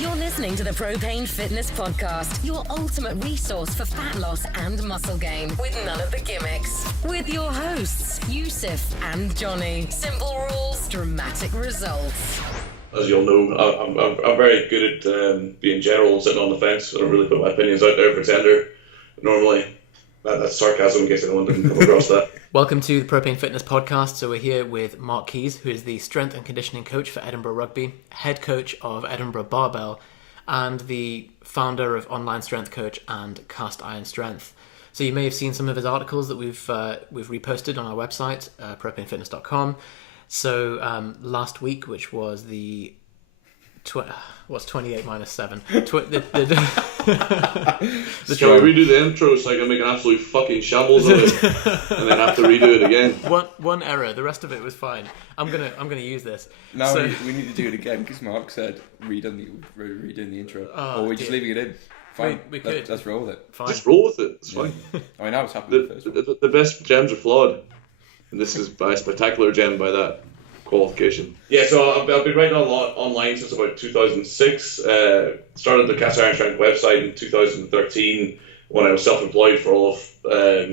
You're listening to the Propane Fitness Podcast, your ultimate resource for fat loss and muscle gain, with none of the gimmicks. With your hosts, Yusuf and Johnny. Simple rules, dramatic results. As you'll know, I'm very good at being general and sitting on the fence. I don't really put my opinions out there for tender. Normally, that's sarcasm in case anyone didn't come across that. Welcome to the Propane Fitness Podcast. So we're here with Marc, who is the strength and conditioning coach for Edinburgh Rugby, head coach of Edinburgh Barbell, and the founder of Online Strength Coach and Cast Iron Strength. So you may have seen some of his articles that we've reposted on our website, propanefitness.com. So last week, which was the what's 28 minus 7? Shall we redo the intro so I can make an absolute fucking shambles of it and then have to redo it again? One error. The rest of it was fine. I'm gonna use this. No, we need to do it again because Marc said redoing the intro, or we're just leaving it in. Fine, we could. Let's roll with it. Fine. Just roll with it. It's fine. I mean, I was happy with this. The best gems are flawed, and this is a spectacular gem by that qualification. Yeah, so I've been writing a lot online since about 2006. Started the Cast Iron Strength website in 2013 when I was self-employed for all of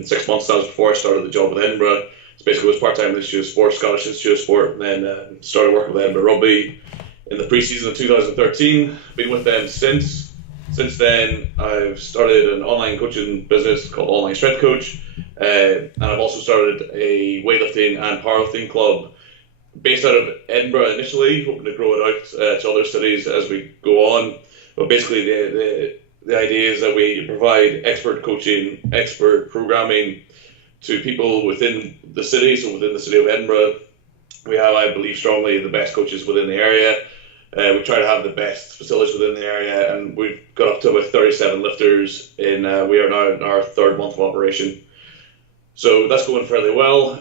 6 months. That was before I started the job with Edinburgh. So basically, I was part-time in the Institute of Sport, Scottish Institute of Sport, and then started working with Edinburgh Rugby in the pre-season of 2013. Been with them since. Since then, I've started an online coaching business called Online Strength Coach, and I've also started a weightlifting and powerlifting club based out of Edinburgh initially, hoping to grow it out to other cities as we go on. But basically, the idea is that we provide expert coaching, expert programming to people within the city. So within the city of Edinburgh, we have, I believe strongly, the best coaches within the area. We try to have the best facilities within the area, and we've got up to about 37 lifters. We are now in our third month of operation. So that's going fairly well.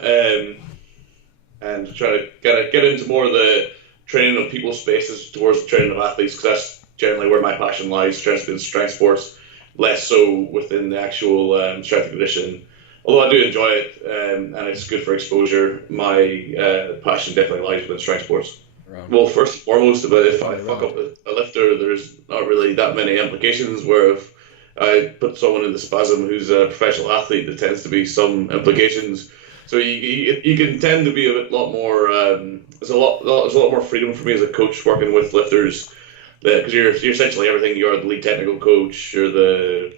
And try to get into more of the training of people's spaces towards the training of athletes, because that's generally where my passion lies, strength sports, less so within the actual strength and conditioning. Although I do enjoy it, and it's good for exposure, my passion definitely lies within strength sports. Right. Well, first and foremost, if I fuck up a lifter, there's not really that many implications, where if I put someone in the spasm who's a professional athlete, there tends to be some implications. So you can tend to be a lot more. There's a lot more freedom for me as a coach working with lifters, because you're essentially everything. You're the lead technical coach, you're the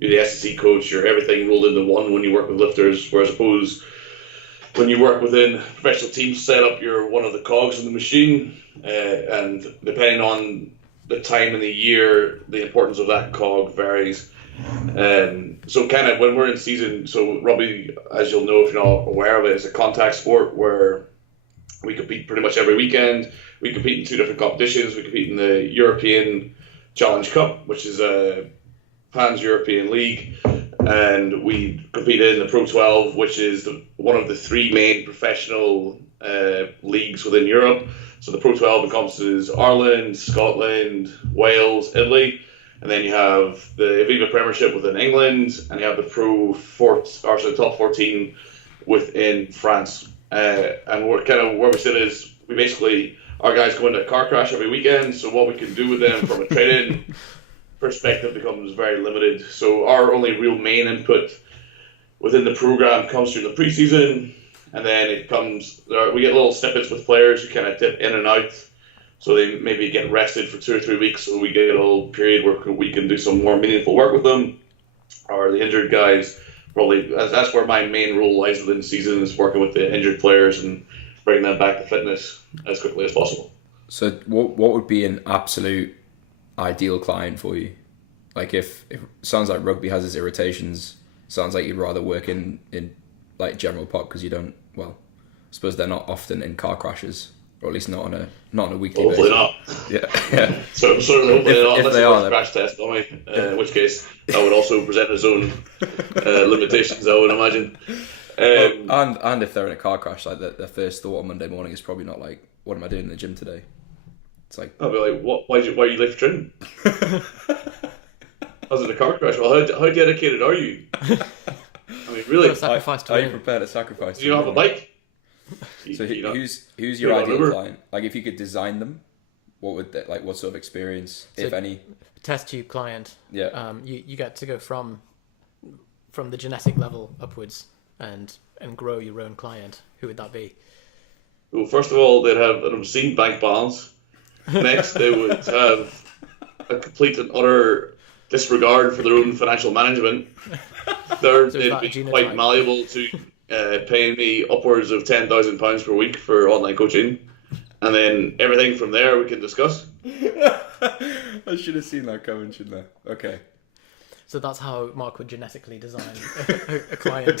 SSC coach, you're everything rolled into one when you work with lifters. Whereas opposed when you work within professional team setup, you're one of the cogs in the machine, and depending on the time in the year, the importance of that cog varies. So kind of when we're in season, so rugby, as you'll know if you're not aware of it, is a contact sport where we compete pretty much every weekend. We compete in two different competitions. We compete in the European Challenge Cup, which is a Pan-European league, and we compete in the Pro 12, which is one of the three main professional leagues within Europe. So the Pro 12 encompasses Ireland, Scotland, Wales, Italy. And then you have the Aviva Premiership within England, and you have the the top 14 within France. And we're kind of where we sit is we basically, our guys go into a car crash every weekend. So what we can do with them from a training perspective becomes very limited. So our only real main input within the program comes through the preseason, and then we get little snippets with players who kind of dip in and out. So they maybe get rested for 2 or 3 weeks, so we get a little period where we can do some more meaningful work with them. Or the injured guys, probably that's where my main role lies within the season, is working with the injured players and bringing them back to fitness as quickly as possible. So what would be an absolute ideal client for you? Like if sounds like rugby has its irritations, sounds like you'd rather work in like general pop, because you don't, well, I suppose they're not often in car crashes. Or at least not on a weekly hopefully basis. Yeah. Yeah. So hopefully not. If Unless they are, crash test on me, in which case that would also present its own limitations, I would imagine. And if they're in a car crash, like their first thought on Monday morning is probably not like, what am I doing in the gym today? It's like, I'll be like, what? Why are you late for training? I was in a car crash. Well, how dedicated are you? I mean, really? Are you prepared to sacrifice? Do you not have a bike? So who's your ideal client? Like, if you could design them, what would that, like, what sort of experience, So if any? Test tube client. Yeah. You get to go from the genetic level upwards and grow your own client. Who would that be? Well, first of all, they'd have an obscene bank balance. Next, they would have a complete and utter disregard for their own financial management. Third, So is they'd that a be genotype? quite malleable to paying me upwards of £10,000 per week for online coaching. And then everything from there we can discuss. I should have seen that coming, shouldn't I? Okay. So that's how Mark would genetically design a client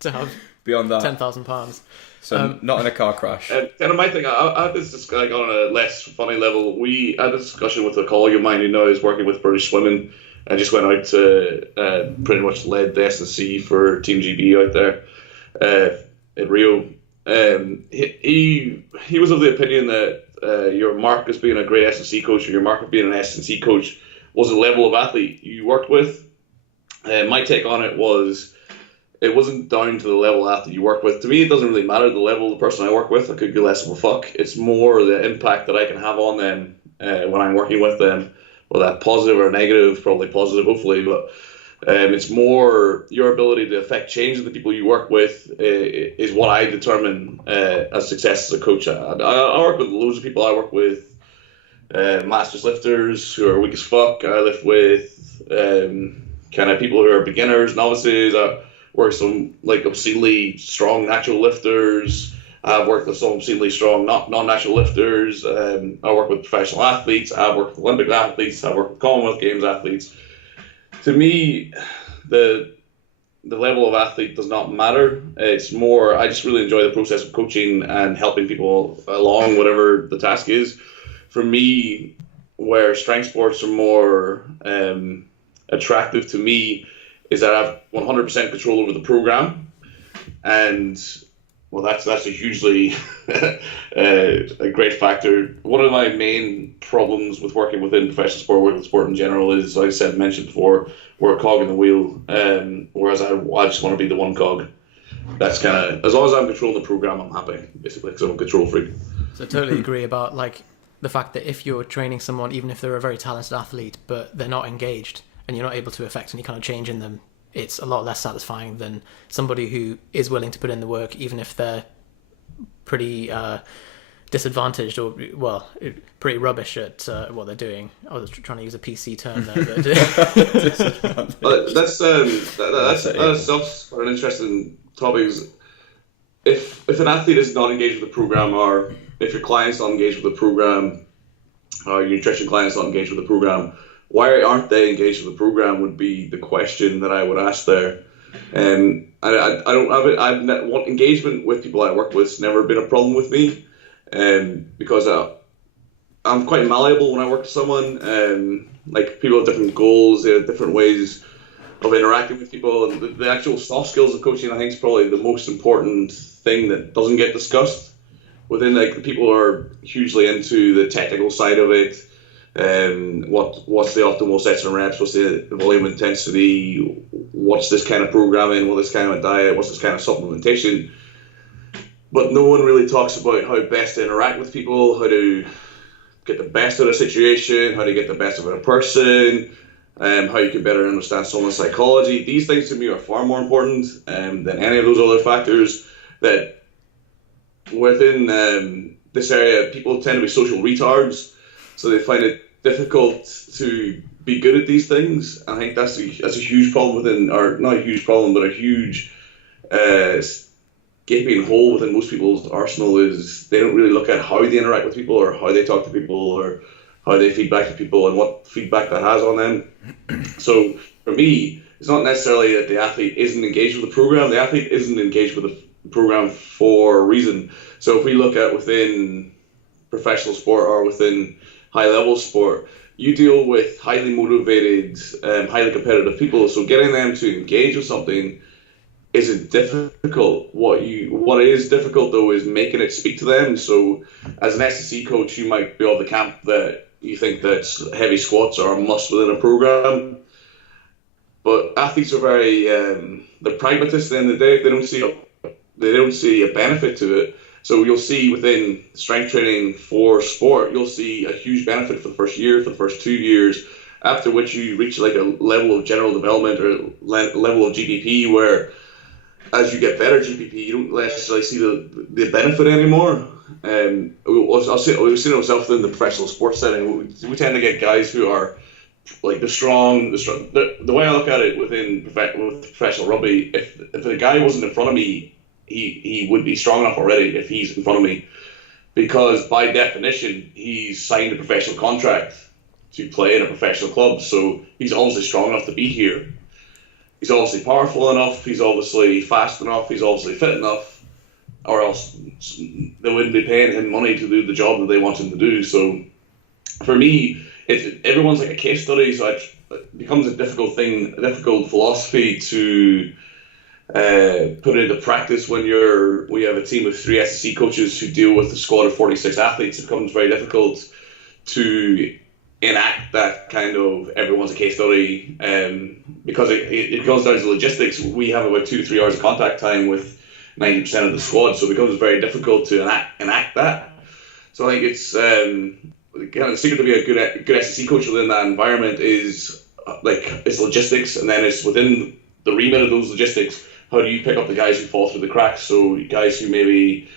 to have Beyond that, £10,000. so not in a car crash. Kind of my thing, I had this, like, on a less funny level, we had a discussion with a colleague of mine who now is working with British Swimming and just went out to pretty much led the S&C for Team GB out there in Rio. He was of the opinion that your mark as being a great S&C coach or your mark of being an S&C coach was the level of athlete you worked with. My take on it was it wasn't down to the level of athlete you work with. To me, it doesn't really matter the level of the person I work with. I could give less of a fuck. It's more the impact that I can have on them when I'm working with them, whether that's positive or negative, probably positive, hopefully, but it's more your ability to affect change in the people you work with is what I determine as success as a coach. I work with loads of people. I work with masters lifters who are weak as fuck. I lift with kind of people who are beginners, novices. I work with some like obscenely strong natural lifters. I've worked with some obscenely strong non-natural lifters. I work with professional athletes. I've worked with Olympic athletes. I've worked with Commonwealth Games athletes. To me, the level of athlete does not matter. It's more, I just really enjoy the process of coaching and helping people along whatever the task is. For me, where strength sports are more attractive to me is that I have 100% control over the program. And, well, that's a hugely a great factor. One of my main problems with working within professional sport, working with sport in general, is, like I said, mentioned before, we're a cog in the wheel, whereas I just want to be the one cog. That's kind of, as long as I'm controlling the program, I'm happy, basically, because I'm a control freak. So I totally agree about like the fact that if you're training someone, even if they're a very talented athlete, but they're not engaged and you're not able to affect any kind of change in them, it's a lot less satisfying than somebody who is willing to put in the work, even if they're pretty disadvantaged or, well, pretty rubbish at what they're doing. I was trying to use a PC term there. But that's an interesting topic. If an athlete is not engaged with the program, or if your client's not engaged with the program, or your nutrition client's not engaged with the program, why aren't they engaged with the program would be the question that I would ask there. I don't have it. Engagement with people I work with has never been a problem with me, because I'm quite malleable when I work with someone. Like, people have different goals, they have different ways of interacting with people, and the actual soft skills of coaching, I think, is probably the most important thing that doesn't get discussed. Within, like, the people who are hugely into the technical side of it. What's the optimal sets and reps? What's the volume intensity? What's this kind of programming? What's this kind of diet? What's this kind of supplementation? But no one really talks about how best to interact with people, how to get the best out of a situation, how to get the best out of a person, how you can better understand someone's psychology. These things to me are far more important than any of those other factors. That within this area, people tend to be social retards, so they find it difficult to be good at these things. I think that's a huge problem within, or not a huge problem, but a huge gaping hole within most people's arsenal is they don't really look at how they interact with people or how they talk to people or how they feedback to people and what feedback that has on them. So for me, it's not necessarily that the athlete isn't engaged with the program. The athlete isn't engaged with the program for a reason. So if we look at within professional sport or within high-level sport, you deal with highly motivated, highly competitive people. So getting them to engage with something isn't difficult. What is difficult, though, is making it speak to them. So as an S&C coach, you might be of the camp that you think that heavy squats are a must within a program. But athletes are very they're pragmatists at the end of the day. They don't see a benefit to it. So you'll see within strength training for sport, you'll see a huge benefit for the first year, for the first 2 years, after which you reach like a level of general development or level of GPP where as you get better GPP, you don't necessarily see the benefit anymore. I've seen it myself in the professional sports setting. We tend to get guys who are like the strong. The way I look at it with professional rugby, if the guy wasn't in front of me, he would be strong enough already if he's in front of me, because by definition he's signed a professional contract to play in a professional club, so he's obviously strong enough to be here. He's obviously powerful enough, he's obviously fast enough, he's obviously fit enough, or else they wouldn't be paying him money to do the job that they want him to do. So for me, everyone's like a case study, so it becomes a difficult philosophy to put into practice when we have a team of 3 SSC coaches who deal with a squad of 46 athletes. It becomes very difficult to enact that kind of everyone's a case study, because it goes down to logistics. We have about 2 to 3 hours of contact time with 90% of the squad, so it becomes very difficult to enact that. So I think it's kind of the secret to be a good SSC coach within that environment is it's logistics, and then it's within the remit of those logistics, how do you pick up the guys who fall through the cracks? So guys who maybe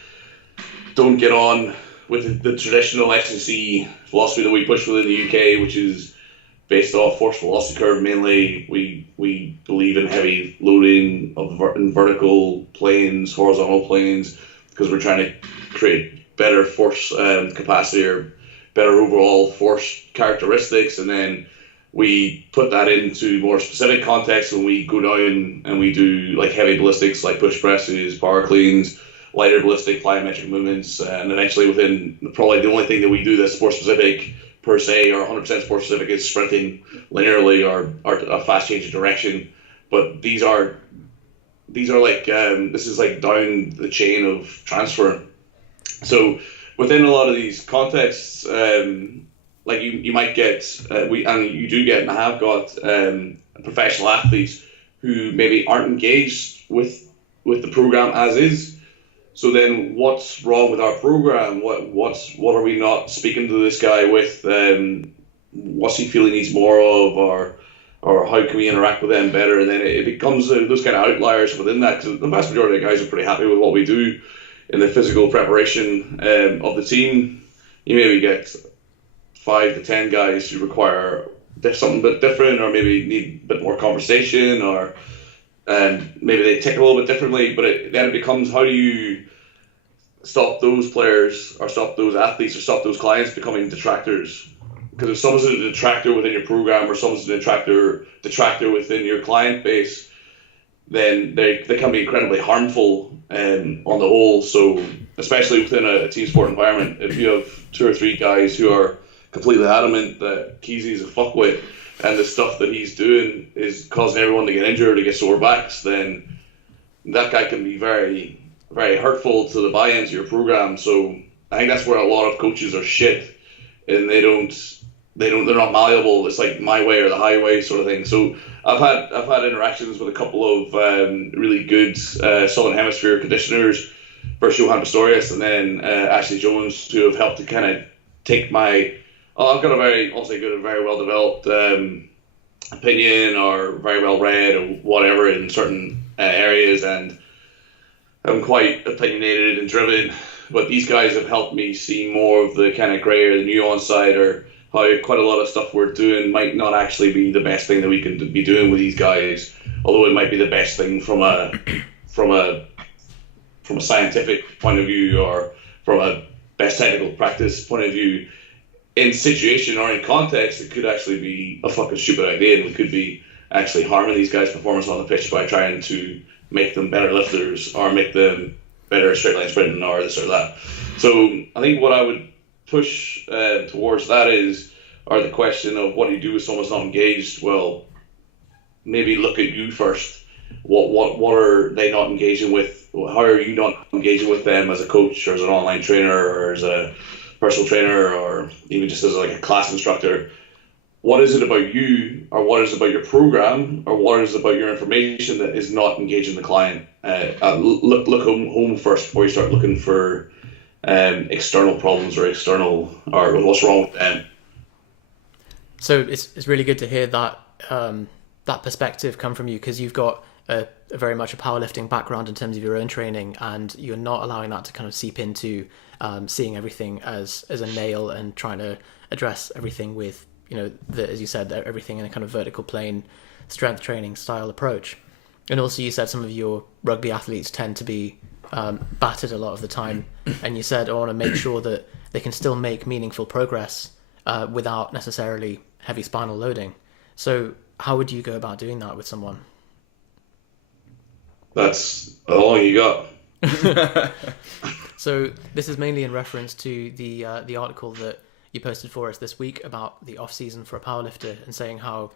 don't get on with the traditional SSC philosophy that we push within the UK, which is based off force velocity curve mainly. We believe in heavy loading in vertical planes, horizontal planes, because we're trying to create better force capacity or better overall force characteristics, and then we put that into more specific context when we go down and we do like heavy ballistics, like push presses, power cleans, lighter ballistic plyometric movements, and eventually within probably the only thing that we do that's sport specific per se or 100% sport specific is sprinting linearly or a fast change of direction. But these are like this is like down the chain of transfer. So within a lot of these contexts, like you might get you do get and have got professional athletes who maybe aren't engaged with the program as is. So then what's wrong with our program? What are we not speaking to this guy with? What's he feeling needs more of, or how can we interact with them better? And then it becomes those kind of outliers within that, because the vast majority of guys are pretty happy with what we do in the physical preparation of the team. You maybe get 5 to 10 guys who require something a bit different, or maybe need a bit more conversation, or maybe they tick a little bit differently. But then it becomes, how do you stop those players or stop those athletes or stop those clients becoming detractors? Because if someone's a detractor within your program or someone's a detractor within your client base, then they can be incredibly harmful on the whole. So especially within a team sport environment, if you have 2 or 3 guys who are completely adamant that Keezy's a fuckwit and the stuff that he's doing is causing everyone to get injured or get sore backs, then that guy can be very, very hurtful to the buy-in to your program. So I think that's where a lot of coaches are shit, and they're not malleable. It's like my way or the highway sort of thing. So I've had interactions with a couple of really good Southern Hemisphere conditioners, first Johan Pistorius and then Ashley Jones, who have helped to kind of take my. I've got a very well developed opinion, or very well read, or whatever in certain areas, and I'm quite opinionated and driven. But these guys have helped me see more of the kind of grey or the nuance side, or how quite a lot of stuff we're doing might not actually be the best thing that we can be doing with these guys, although it might be the best thing from a scientific point of view, or from a best technical practice point of view. In situation or in context, it could actually be a fucking stupid idea, and we could be actually harming these guys' performance on the pitch by trying to make them better lifters, or make them better straight line sprinting, or this or that. So I think what I would push towards that are the question of, what do you do if someone's not engaged? Well, maybe look at you first. What are they not engaging with? How are you not engaging with them as a coach, or as an online trainer, or as a personal trainer, or even just as like a class instructor? What is it about you, or what is it about your program, or what is it about your information that is not engaging the client? Look home first before you start looking for external problems or what's wrong with them. So it's really good to hear that that perspective come from you, because you've got a very much a powerlifting background in terms of your own training, and you're not allowing that to kind of seep into seeing everything as a nail and trying to address everything with, as you said, everything in a kind of vertical plane strength training style approach. And also you said some of your rugby athletes tend to be battered a lot of the time, and you said I want to make sure that they can still make meaningful progress without necessarily heavy spinal loading. So how would you go about doing that with someone? That's all you got. So this is mainly in reference to the article that you posted for us this week about the off season for a powerlifter, and saying how.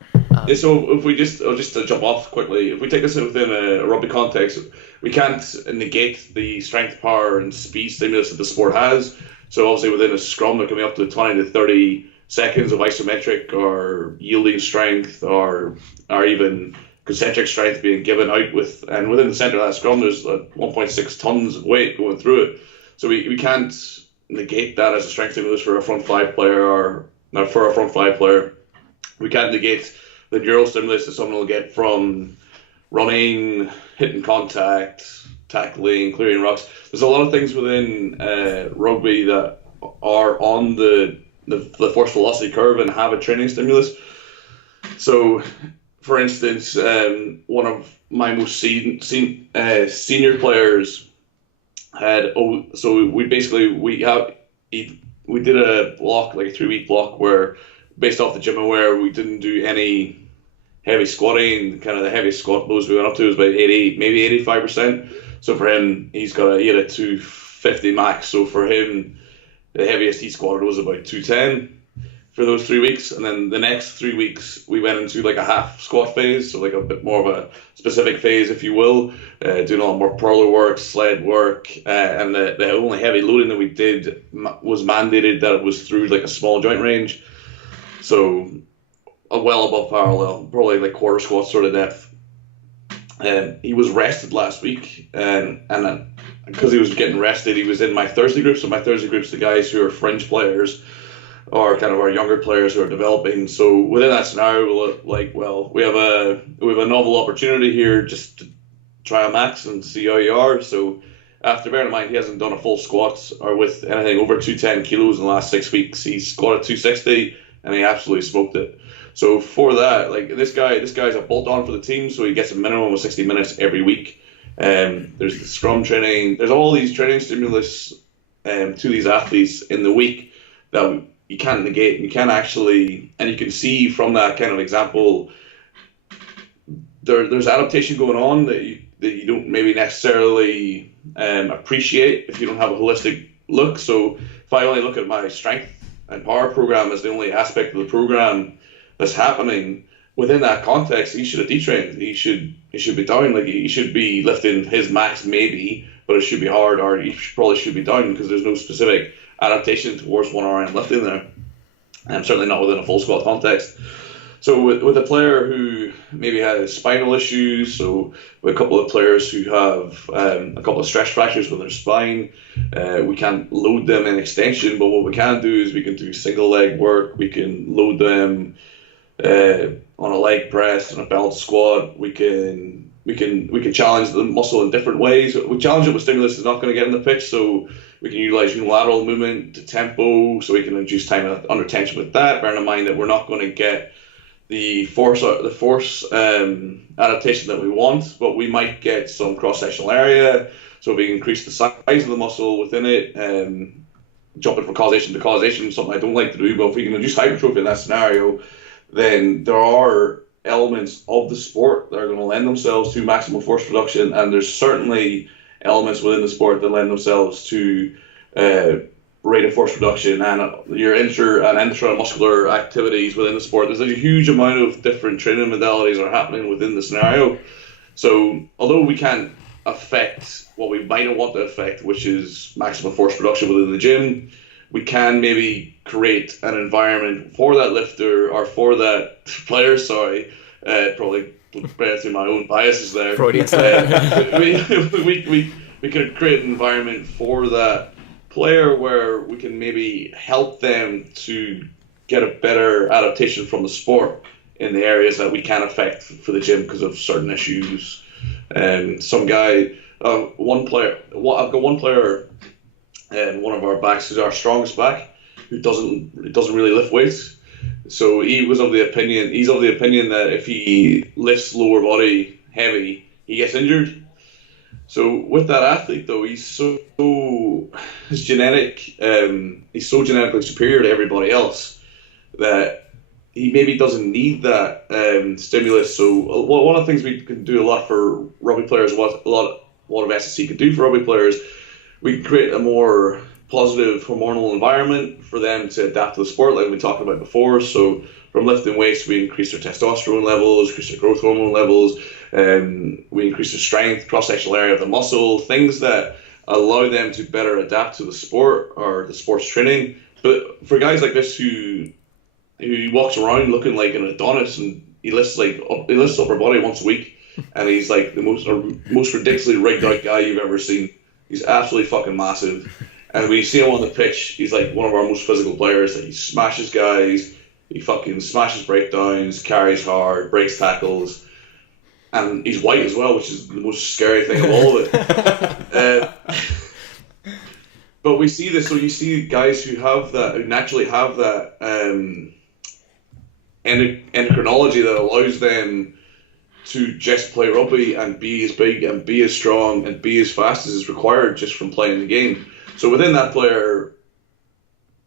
So if we just to jump off quickly, if we take this within a rugby context, we can't negate the strength, power, and speed stimulus that the sport has. So obviously within a scrum, there can be up to 20 to 30 seconds of isometric or yielding strength, or even concentric strength being given out with, and within the centre of that scrum, there's 1.6 tons of weight going through it. So we can't negate that as a strength stimulus for a front five player, or not for a front five player. We can't negate the neural stimulus that someone will get from running, hitting contact, tackling, clearing rocks. There's a lot of things within rugby that are on the force velocity curve and have a training stimulus. So, for instance, one of my most senior players had. So we did a block, like a 3-week block, where based off the gym aware, we didn't do any heavy squatting. Kind of the heaviest squat loads we went up to was about 80, maybe 85%. So for him, he had a 250 max. So for him, the heaviest he squatted was about 210 for those 3 weeks. And then the next 3 weeks, we went into like a half squat phase, so like a bit more of a specific phase, if you will, doing a lot more purler work, sled work, and the only heavy loading that we did was mandated that it was through like a small joint range. So well above parallel, probably like quarter squat sort of depth. He was rested last week, and then because he was getting rested, he was in my Thursday group. So my Thursday group's the guys who are fringe players, or kind of our younger players who are developing. So within that scenario, we have a novel opportunity here just to try a max and see how you are. So after, bearing in mind, he hasn't done a full squat or with anything over 210 kilos in the last 6 weeks. He squatted 260 and he absolutely smoked it. So for that, like this guy's a bolt on for the team, so he gets a minimum of 60 minutes every week. There's the scrum training. There's all these training stimulus to these athletes in the week that you can't negate. You can't actually, and you can see from that kind of example, there's adaptation going on that you don't maybe necessarily appreciate if you don't have a holistic look. So if I only look at my strength and power program as the only aspect of the program that's happening, within that context, he should have detrained. He should be down. Like, he should be lifting his max maybe, but it should be hard, or he probably should be down, because there's no specific adaptation towards 1 RM lifting there, and certainly not within a full squat context. So with a player who maybe has spinal issues, so with a couple of players who have a couple of stress fractures with their spine, we can't load them in extension, but what we can do is we can do single leg work. We can load them on a leg press and a belt squat. We can challenge the muscle in different ways. We challenge it with stimulus is not going to get in the pitch, so we can utilize unilateral movement to tempo, so we can reduce time under tension with that. Bearing in mind that we're not going to get the force adaptation that we want, but we might get some cross-sectional area. So if we increase the size of the muscle within it, jumping from causation to causation, something I don't like to do, but if we can reduce hypertrophy in that scenario, then there are elements of the sport that are going to lend themselves to maximum force production, and there's certainly elements within the sport that lend themselves to rate of force production and your intra and intramuscular activities within the sport. There's a huge amount of different training modalities that are happening within the scenario. So although we can't affect what we might want to affect, which is maximum force production within the gym, we can maybe create an environment for that lifter or for that player, probably bringing through my own biases there. Freudian we could create an environment for that player where we can maybe help them to get a better adaptation from the sport in the areas that we can affect for the gym because of certain issues. Some guy, I've got one player, and one of our backs who's our strongest back, who doesn't really lift weights. So he's of the opinion that if he lifts lower body heavy, he gets injured. So with that athlete though, he's so genetically superior to everybody else that he maybe doesn't need that stimulus. So one of the things we can do a lot for rugby players, what a lot of SSC could do for rugby players, we can create a more positive hormonal environment for them to adapt to the sport, like we talked about before. So from lifting weights, we increase their testosterone levels, increase their growth hormone levels, we increase their strength, cross-sectional area of the muscle, things that allow them to better adapt to the sport or the sports training. But for guys like this who walks around looking like an Adonis and he lifts upper body once a week, and he's like the most ridiculously rigged out guy you've ever seen. He's absolutely fucking massive. And when you see him on the pitch, he's like one of our most physical players. Like, he smashes guys, he fucking smashes breakdowns, carries hard, breaks tackles, and he's white as well, which is the most scary thing of all of it. But we see this, so you see guys who naturally have that endocrinology that allows them to just play rugby and be as big and be as strong and be as fast as is required just from playing the game. So within that player,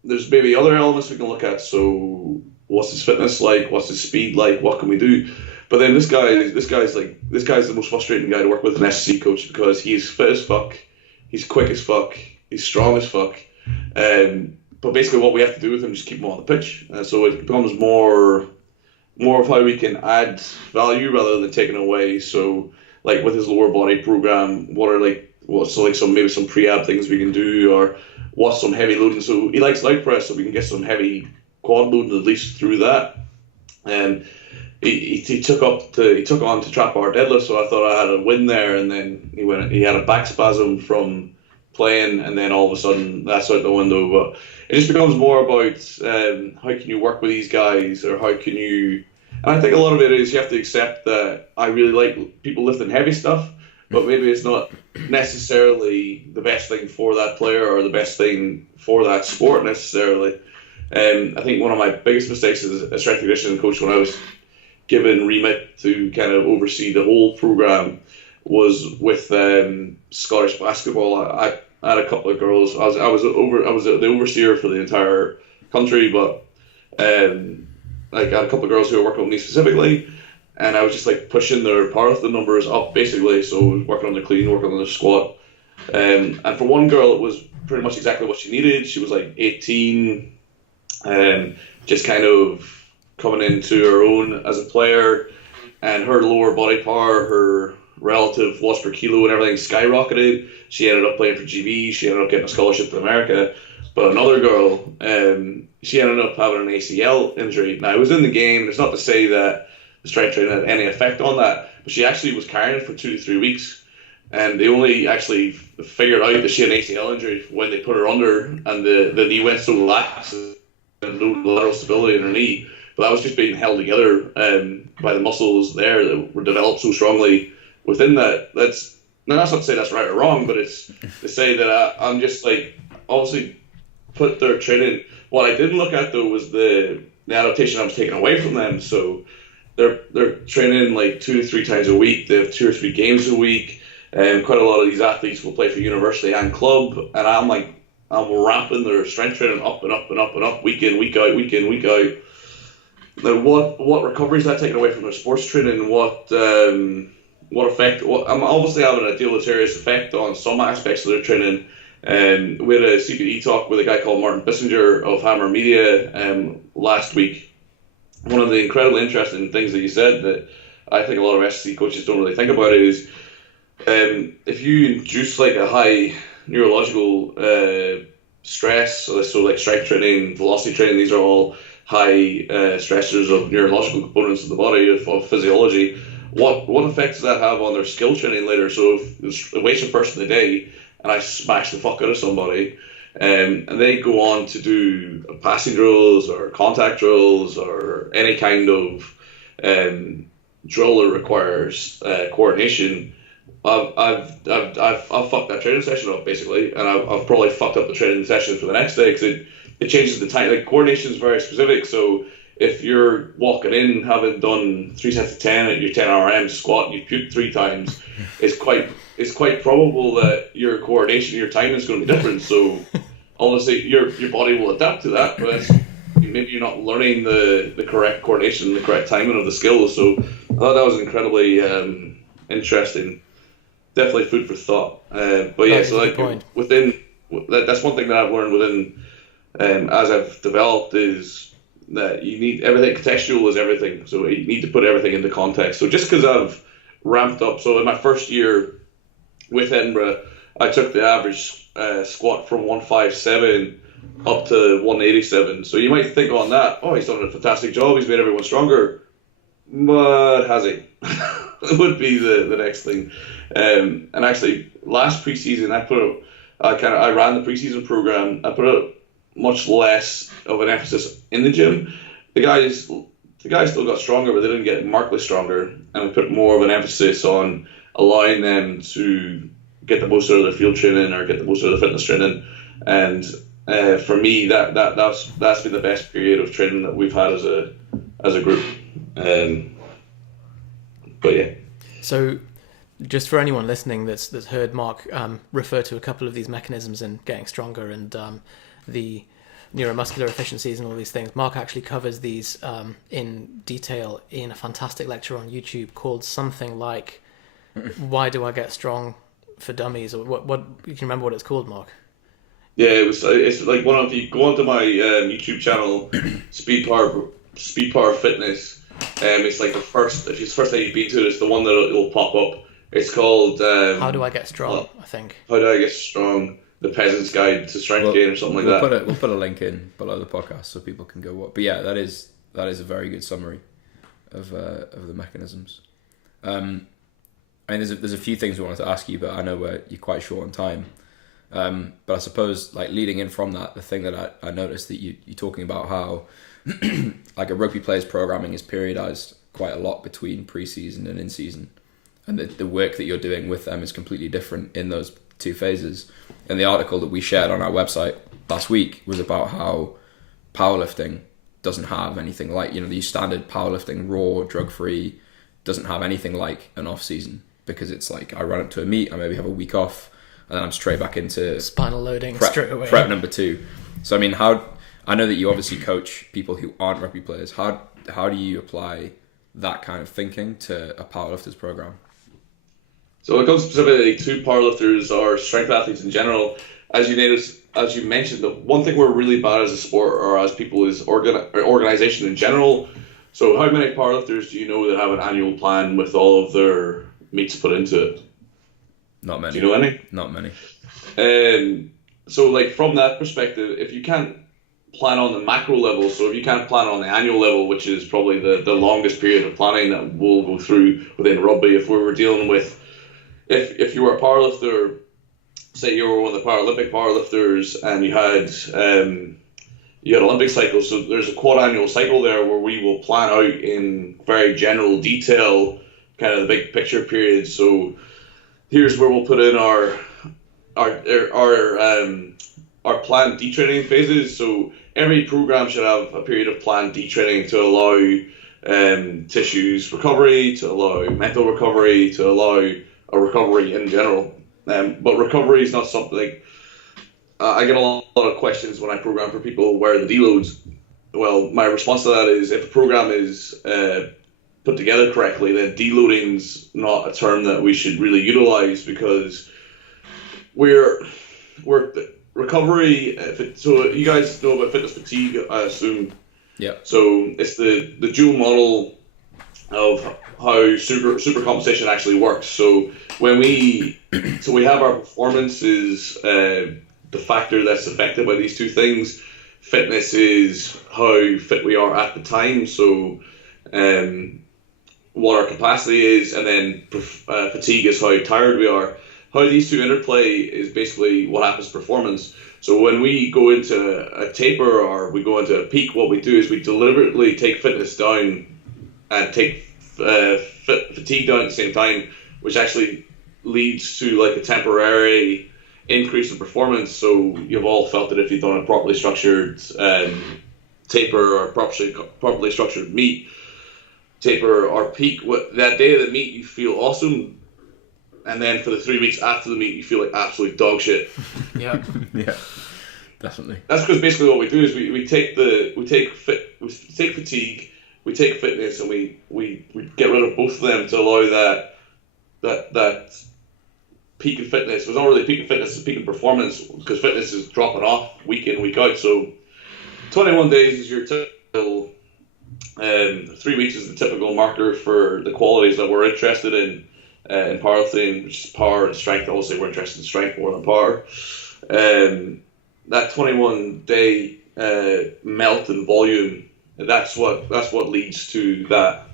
there's maybe other elements we can look at. So what's his fitness like? What's his speed like? What can we do? But then this guy's the most frustrating guy to work with, an SC coach, because he's fit as fuck, he's quick as fuck, he's strong as fuck. But basically what we have to do with him is just keep him on the pitch. So it becomes more of how we can add value rather than taking away. So like with his lower body program, what's some pre-ab things we can do, or what's some heavy loading. So he likes leg press, so we can get some heavy quad loading at least through that. And he took on to trap bar deadlift, so I thought I had a win there, and then he had a back spasm from playing, and then all of a sudden that's out the window. But it just becomes more about how can you work with these guys, or how can you, and I think a lot of it is you have to accept that I really like people lifting heavy stuff, but maybe it's not necessarily the best thing for that player or the best thing for that sport necessarily. I think one of my biggest mistakes as a strength and conditioning coach, when I was given remit to kind of oversee the whole program, was with Scottish basketball. I had a couple of girls. I was the overseer for the entire country, but I had a couple of girls who were working with me specifically, and I was just like pushing their powerlifting numbers up basically. So I was working on their clean, working on their squat, and for one girl it was pretty much exactly what she needed. She was like 18, just kind of coming into her own as a player, and her lower body power, her relative watts per kilo and everything skyrocketed. She ended up playing for GB. She ended up getting a scholarship to America. But another girl, she ended up having an ACL injury. Now, it was in the game. It's not to say that the strength training had any effect on that, but she actually was carrying it for 2 to 3 weeks. And they only actually figured out that she had an ACL injury when they put her under, and the knee went so lax and no lateral stability in her knee. But that was just being held together by the muscles there that were developed so strongly within that. That's not to say that's right or wrong, but it's to say that I'm just like, obviously put their training. What I didn't look at though was the adaptation I was taking away from them. So they're training like 2 to 3 times a week. They have 2 or 3 games a week, and quite a lot of these athletes will play for university and club. And I'm ramping their strength training up and up and up and up, week in, week out, week in, week out. Now, what recovery is that taking away from their sports training? What effect? I'm obviously having a deleterious effect on some aspects of their training. We had a CPD talk with a guy called Martin Bissinger of Hammer Media last week. One of the incredibly interesting things that you said that I think a lot of SC coaches don't really think about is if you induce like a high neurological stress, so like strength training, velocity training, these are all high stressors of neurological components of the body, of physiology. What effect does that have on their skill training later? So if there's a weights a person a day and I smash the fuck out of somebody, And they go on to do passing drills or contact drills or any kind of drill that requires coordination. I've fucked that training session up basically, and I've probably fucked up the training session for the next day because it changes the time. Like coordination is very specific, so if you're walking in having done 3 sets of 10 at your 10 RM squat and you've puked 3 times, it's quite probable that your coordination, your timing is going to be different. So obviously your body will adapt to that, but maybe you're not learning the correct coordination, the correct timing of the skills. So I thought that was incredibly interesting. Definitely food for thought. But yeah, so like that's one thing that I've learned within as I've developed is that you need everything. Contextual is everything. So you need to put everything into context. So just because I've ramped up, so in my first year with Edinburgh, I took the average squat from 157 up to 187. So you might think on that, oh, he's done a fantastic job. He's made everyone stronger. But has he? It would be the next thing. And actually, last preseason, I ran the preseason program. I put a much less of an emphasis in the gym. The guys still got stronger, but they didn't get markedly stronger. And we put more of an emphasis on allowing them to get the most out of their field training or get the most out of their fitness training. And for me, that's been the best period of training that we've had as a group. But yeah. So, just for anyone listening that's heard Marc refer to a couple of these mechanisms in getting stronger and the neuromuscular efficiencies and all these things, Marc actually covers these in detail in a fantastic lecture on YouTube called something like "Why Do I Get Strong for Dummies?" or what you can remember what it's called, Marc? Yeah, it's like if you go onto my YouTube channel, Speed Power Fitness. It's like if it's the first time you've been to it, it's the one that it'll pop up. It's called How Do I Get Strong? I think. How Do I Get Strong? The Peasant's Guide to Strength Gain or something like that. We'll put a link in below the podcast so people can go watch. But yeah, that is a very good summary of the mechanisms. I mean, there's a few things we wanted to ask you, but I know you're quite short on time. But I suppose like leading in from that, the thing that I noticed that you're talking about how like a rugby player's programming is periodized quite a lot between pre-season and in-season, and the work that you're doing with them is completely different in those two phases. And the article that we shared on our website last week was about how powerlifting doesn't have anything like, the standard powerlifting, raw, drug-free, doesn't have anything like an off-season, because it's like I run up to a meet, I maybe have a week off, and then I'm straight back into spinal loading straight away. Prep number 2. So I mean, I know that you obviously coach people who aren't rugby players. How do you apply that kind of thinking to a powerlifter's program? So when it comes specifically to powerlifters or strength athletes in general, as you mentioned, the one thing we're really bad as a sport or as people is organization in general. So how many powerlifters do you know that have an annual plan with all of their meets put into it? Not many. Do you know any? Not many. So like from that perspective, if you can't plan on the macro level, so if you can't plan on the annual level, which is probably the longest period of planning that we'll go through within rugby, if we were dealing with, if you were a powerlifter, say you were one of the Paralympic powerlifters and you had Olympic cycles, so there's a quad-annual cycle there where we will plan out in very general detail kind of the big picture period. So here's where we'll put in our planned detraining phases. So every program should have a period of planned detraining to allow tissues recovery, to allow mental recovery, to allow a recovery in general. But recovery is not something like, I get a lot of questions when I program for people where the deloads. Well, my response to that is if a program is put together correctly, then deloading's not a term that we should really utilize, because we're recovery. So you guys know about fitness fatigue, I assume. Yeah. So it's the dual model of how super compensation actually works. So when we have our performance is the factor that's affected by these two things. Fitness is how fit we are at the time. So what our capacity is, and then fatigue is how tired we are. how these two interplay is basically what happens to performance. So when we go into a taper or we go into a peak, what we do is we deliberately take fitness down and take fatigue down at the same time, which actually leads to like a temporary increase in performance. So you've all felt that if you've done a properly structured taper or properly structured meet, taper or peak, that day of the meet you feel awesome, and then for the 3 weeks after the meet you feel like absolute dog shit. Yeah. Yeah, definitely. That's because basically what we do is we take fatigue, we take fitness, and we get rid of both of them to allow that peak of fitness. It was not really peak of fitness, it's peak of performance, because fitness is dropping off week in, week out. So 21 days is your typical, 3 weeks is the typical marker for the qualities that we're interested in powerlifting, which is power and strength. Obviously, we're interested in strength more than power. That 21-day melt in volume, that's what leads to that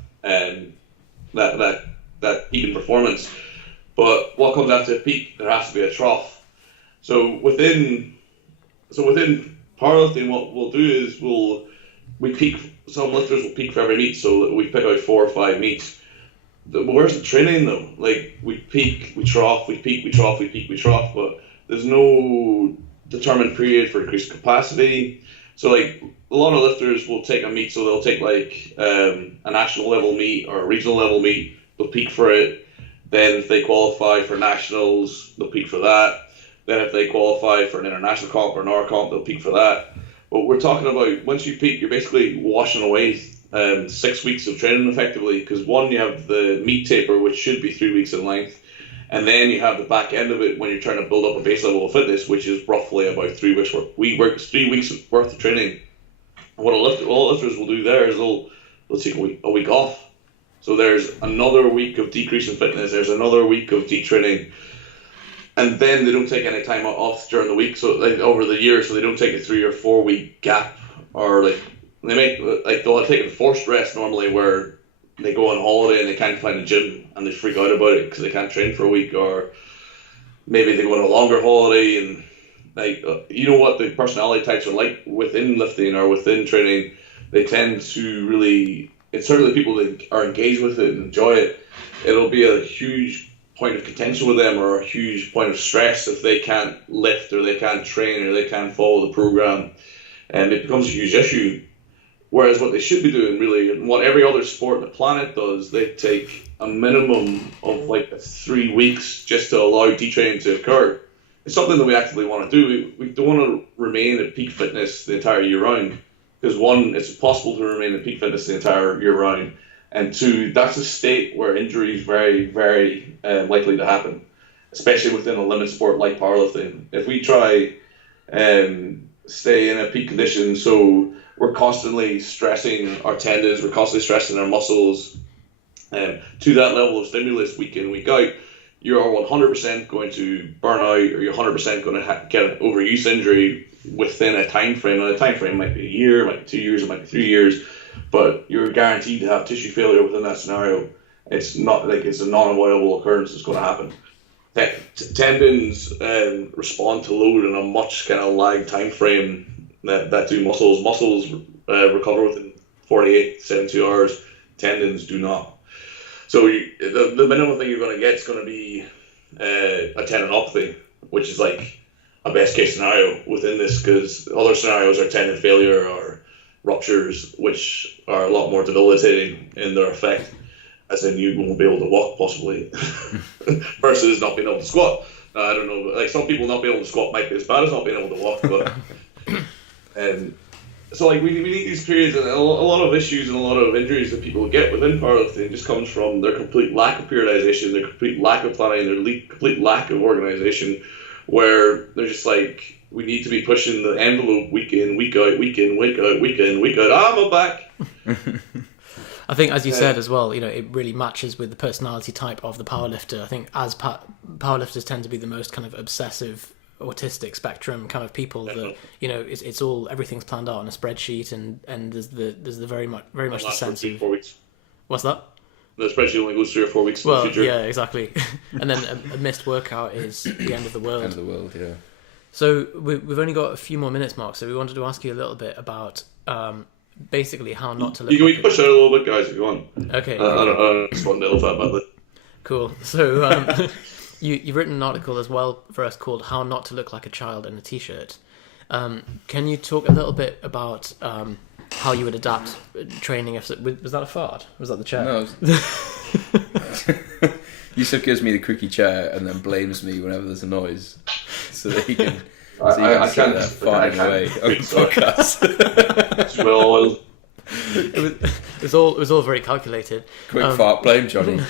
peak in performance. But what comes after a peak, there has to be a trough. So within powerlifting, what we'll do is we peak. Some lifters will peak for every meet, so we pick out 4 or 5 meets. Where's the training though? Like, we peak, we trough, we peak, we trough, we peak, we trough, but there's no determined period for increased capacity. So like a lot of lifters will take a meet, so they'll take like a national level meet or a regional level meet, they'll peak for it. Then if they qualify for nationals, they'll peak for that. Then if they qualify for an international comp or an R comp, they'll peak for that. But we're talking about, once you peak, you're basically washing away 6 weeks of training effectively, because one, you have the meat taper, which should be 3 weeks in length, and then you have the back end of it when you're trying to build up a base level of fitness, which is roughly about 3 weeks worth. We work 3 weeks worth of training. And what all lifters will do there is they'll take a week off. So there's another week of decrease in fitness, there's another week of detraining, and then they don't take any time off during the week, so like over the year, so they don't take a 3 or 4 week gap, or like they'll take a forced rest normally where they go on holiday and they can't find a gym and they freak out about it because they can't train for a week, or maybe they go on a longer holiday, and like you know what the personality types are like within lifting or within training, they tend to really, it's certainly people that are engaged with it and enjoy it, it'll be a huge point of contention with them or a huge point of stress if they can't lift or they can't train or they can't follow the program, and it becomes a huge issue. Whereas what they should be doing really, and what every other sport on the planet does, they take a minimum of like 3 weeks just to allow detraining to occur. It's something that we actively want to do. We don't want to remain at peak fitness the entire year round, because one, it's impossible to remain at peak fitness the entire year round, and two, that's a state where injury is very, very likely to happen, especially within a limit sport like powerlifting. If we try stay in a peak condition, so we're constantly stressing our tendons, we're constantly stressing our muscles to that level of stimulus week in, week out, you are 100% going to burn out, or you're 100% going to get an overuse injury within a time frame. Now, the time frame might be a year, it might be 2 years, it might be 3 years, but you're guaranteed to have tissue failure within that scenario. It's not like it's a non-avoidable occurrence that's going to happen. Tendons respond to load in a much kind of lag time frame that do muscles. Muscles recover within 48, 72 hours. Tendons do not. So the minimum thing you're going to get is going to be a tendinopathy, which is like a best case scenario within this, because other scenarios are tendon failure or ruptures, which are a lot more debilitating in their effect, as in you won't be able to walk possibly, versus not being able to squat. I don't know, like some people not being able to squat might be as bad as not being able to walk, but so like we need these periods, and a lot of issues and a lot of injuries that people get within powerlifting just comes from their complete lack of periodization, their complete lack of planning, their complete lack of organization, where they're just like, we need to be pushing the envelope week in, week out, week in, week out, week in, week out. I'm back. I think, as you said as well, you know, it really matches with the personality type of the powerlifter. I think as powerlifters tend to be the most kind of obsessive, autistic spectrum kind of people that, you know, it's all, everything's planned out on a spreadsheet, and there's the very much the sense of 4 weeks. What's that? The spreadsheet only goes 3 or 4 weeks in the future. Yeah, exactly. And then a missed workout is the end of the world. End of the world, yeah. So we've only got a few more minutes, Mark. So we wanted to ask you a little bit about basically how not to look. You can push out a little bit, guys, if you want. Okay. I don't respond to that badly. Cool. So you've written an article as well for us called "How Not to Look Like a Child in a T-Shirt." Can you talk a little bit about how you would adapt training? Was that a fart? Was that the chair? No. Yusuf gives me the creaky chair and then blames me whenever there's a noise, so that he can. I can't farting away on the podcast. Well, it was all very calculated. Quick fart blame, Johnny.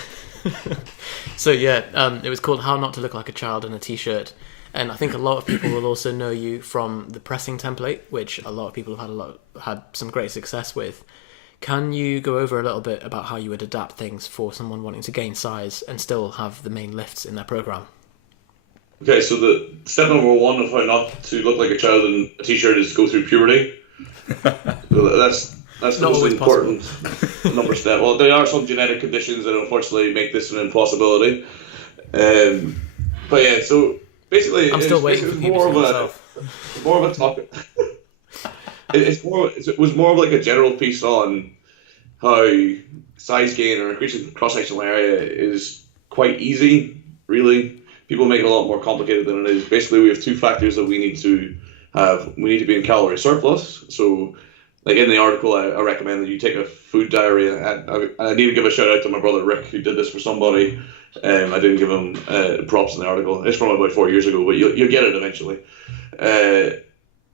So yeah, it was called "How Not to Look Like a Child in a T-Shirt," and I think a lot of people will also know you from the pressing template, which a lot of people have had some great success with. Can you go over a little bit about how you would adapt things for someone wanting to gain size and still have the main lifts in their program? Okay, so the step number 1 of how not to look like a child in a T-shirt is go through puberty. That's the most important number step. Well, there are some genetic conditions that unfortunately make this an impossibility. But yeah, so basically, I'm still waiting for more of a topic. It was more of like a general piece on how size gain or increasing cross-sectional area is quite easy, really. People make it a lot more complicated than it is. Basically, we have 2 factors that we need to have. We need to be in calorie surplus. So, like in the article, I recommend that you take a food diary. And I need to give a shout out to my brother Rick, who did this for somebody. I didn't give him props in the article. It's from about 4 years ago, but you'll get it eventually.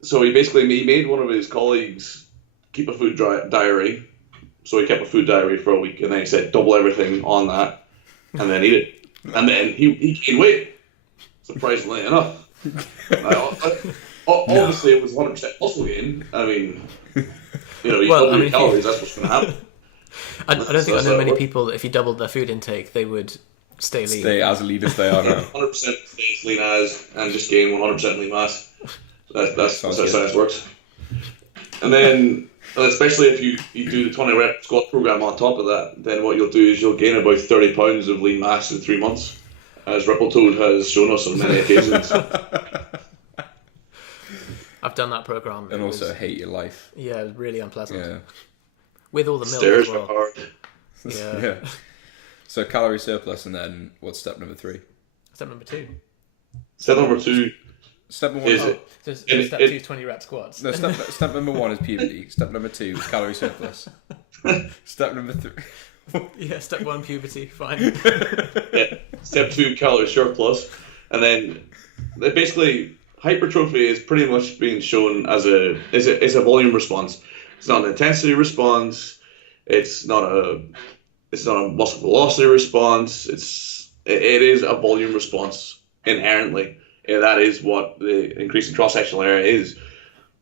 So he made one of his colleagues keep a food diary. So he kept a food diary for a week, and then he said double everything on that, and then eat it. And then he gained weight, surprisingly enough. Obviously, it was 100% muscle gain. I mean, you double your calories, that's what's going to happen. I don't think I know many people that if you doubled their food intake, they would stay lean. Stay as lean as they are now. 100% stay as lean as, and just gain 100% lean mass. That's how science works. And then, especially if you do the 20 rep squat program on top of that, then what you'll do is you'll gain about 30 pounds of lean mass in 3 months, as Rippletoad has shown us on many occasions. I've done that program. And also hate your life. Yeah, it was really unpleasant. Yeah. With all the milk Stairs as well. are hard. Yeah. So calorie surplus, and then what's step number 3? Step number 2. Step number 2 Step number 1 So step 2 is 20 rep squats. No, step number 1 is puberty. Step number 2 is calorie surplus. Step number 3. Yeah, step 1 puberty, fine. Yeah. Step 2 calorie surplus, and then basically hypertrophy is pretty much being shown as a volume response. It's not an intensity response. It's not a muscle velocity response. It is a volume response inherently. Yeah, that is what the increasing cross-sectional area is.